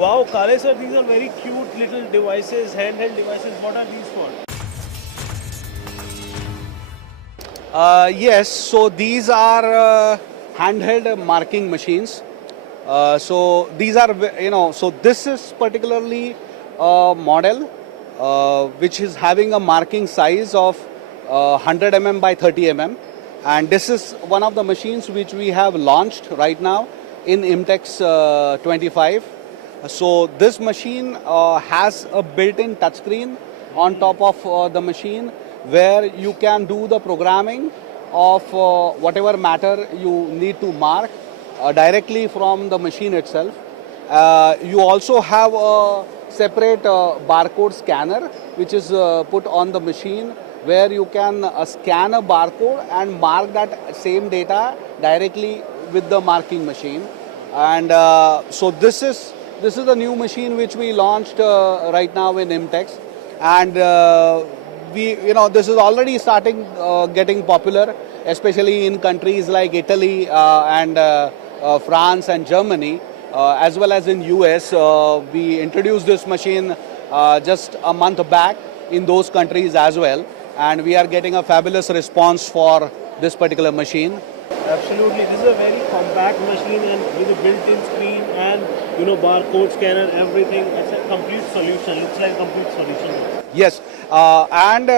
Wow, Kale sir, these are very cute little devices, handheld devices. What are these for? Yes, so these are handheld marking machines. So these are, so this is particularly a model which is having a marking size of 100 by 30 And this is one of the machines which we have launched right now in Imtex 25. So this machine has a built-in touchscreen on top of the machine where you can do the programming of whatever matter you need to mark directly from the machine itself. You also have a separate barcode scanner which is put on the machine where you can scan a barcode and mark that same data directly with the marking machine. And so this is the new machine which we launched right now in Imtex, and this is already starting getting popular, especially in countries like Italy and France and Germany, as well as in US. We introduced this machine just a month back in those countries as well, and we are getting a fabulous response for this particular machine. Absolutely, this is a very compact machine and with a built-in screen and barcode scanner, everything. It's a complete solution. Looks like a complete solution. Yes, and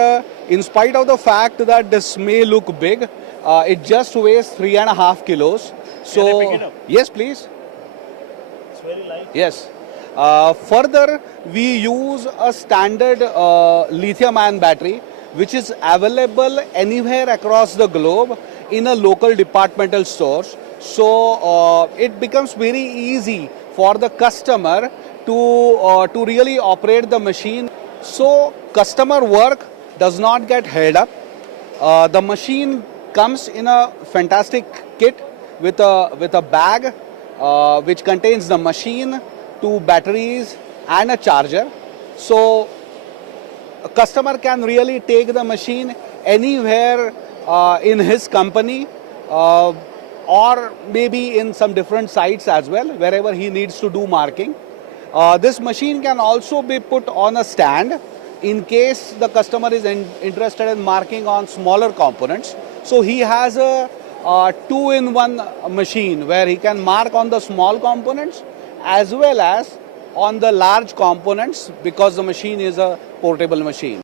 in spite of the fact that this may look big, it just weighs 3.5 kilos. So Can I pick it up? yes, please. It's very light. Yes. Further, we use a standard lithium-ion battery, which is available anywhere across the globe in a local departmental stores. So it becomes very easy for the customer to really operate the machine. So customer work does not get held up. The machine comes in a fantastic kit with a bag which contains the machine, 2 batteries and a charger. So a customer can really take the machine anywhere in his company or maybe in some different sites as well, wherever he needs to do marking. This machine can also be put on a stand in case the customer is interested in marking on smaller components. So he has a 2-in-1 machine where he can mark on the small components as well as on the large components, because the machine is a portable machine.